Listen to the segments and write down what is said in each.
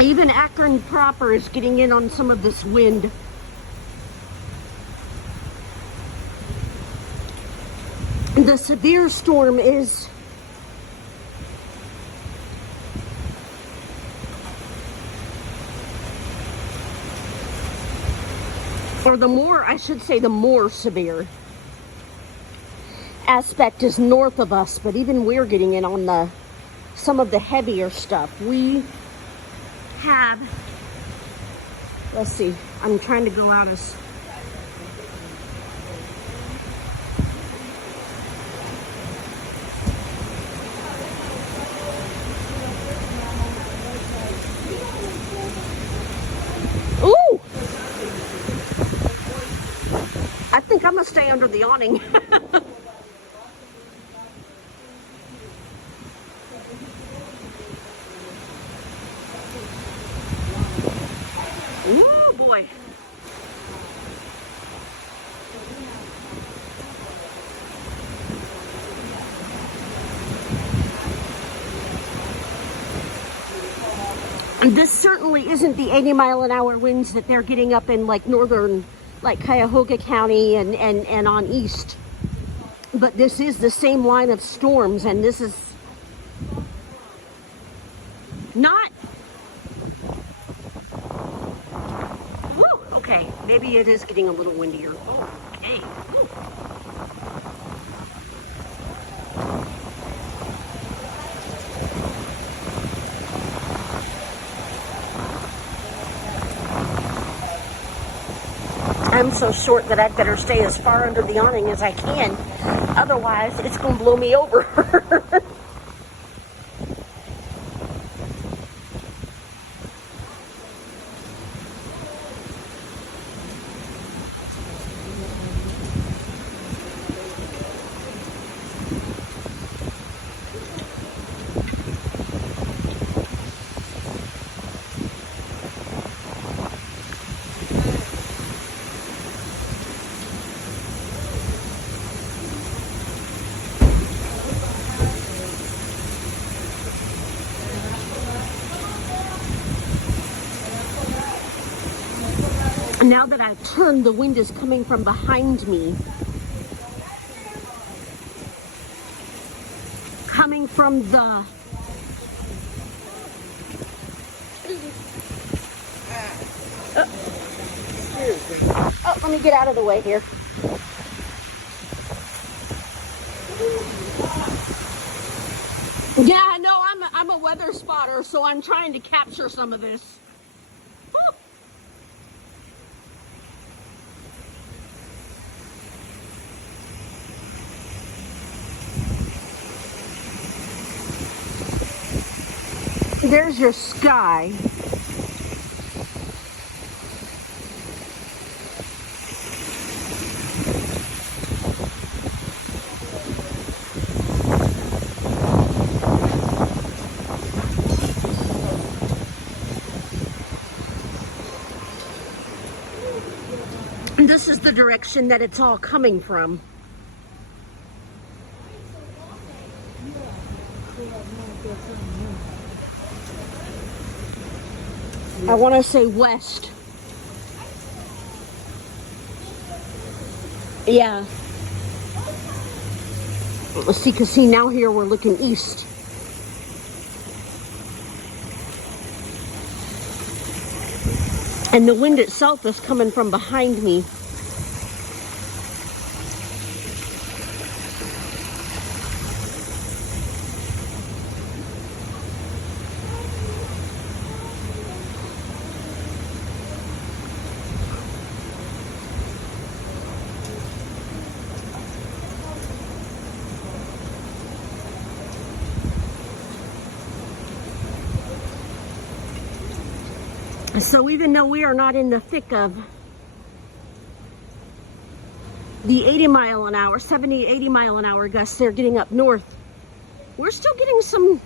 Even Akron proper is getting in on some of this wind. The severe storm is the more severe aspect is north of us, but even we're getting in on some of the heavier stuff. We have, let's see, I'm trying to go out as I think I'm gonna stay under the awning. Oh boy. And this certainly isn't the 80-mile-an-hour winds that they're getting up in like northern, like Cuyahoga County and on east. But this is the same line of storms, and this is not, okay, maybe it is getting a little windier. Okay. I'm so short that I'd better stay as far under the awning as I can. Otherwise, it's going to blow me over. Now that I've turned, the wind is coming from behind me. Coming from the... Oh, let me get out of the way here. Yeah, no, I'm a weather spotter, so I'm trying to capture some of this. There's your sky. And this is the direction that it's all coming from. I want to say west. Yeah. Let's see, because see, now here we're looking east. And the wind itself is coming from behind me. So even though we are not in the thick of the 80-mile-an-hour, 70, 80-mile-an-hour gusts they're getting up north, we're still getting some,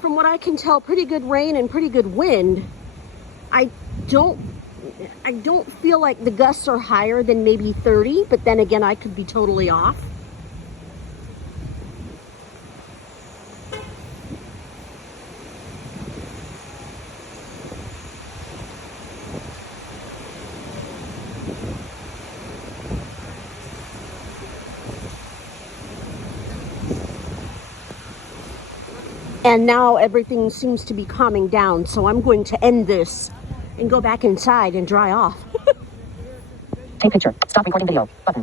from what I can tell, pretty good rain and pretty good wind. I don't feel like the gusts are higher than maybe 30, but then again, I could be totally off. And now everything seems to be calming down. So I'm going to end this and go back inside and dry off. Take picture. Stop recording video. Button.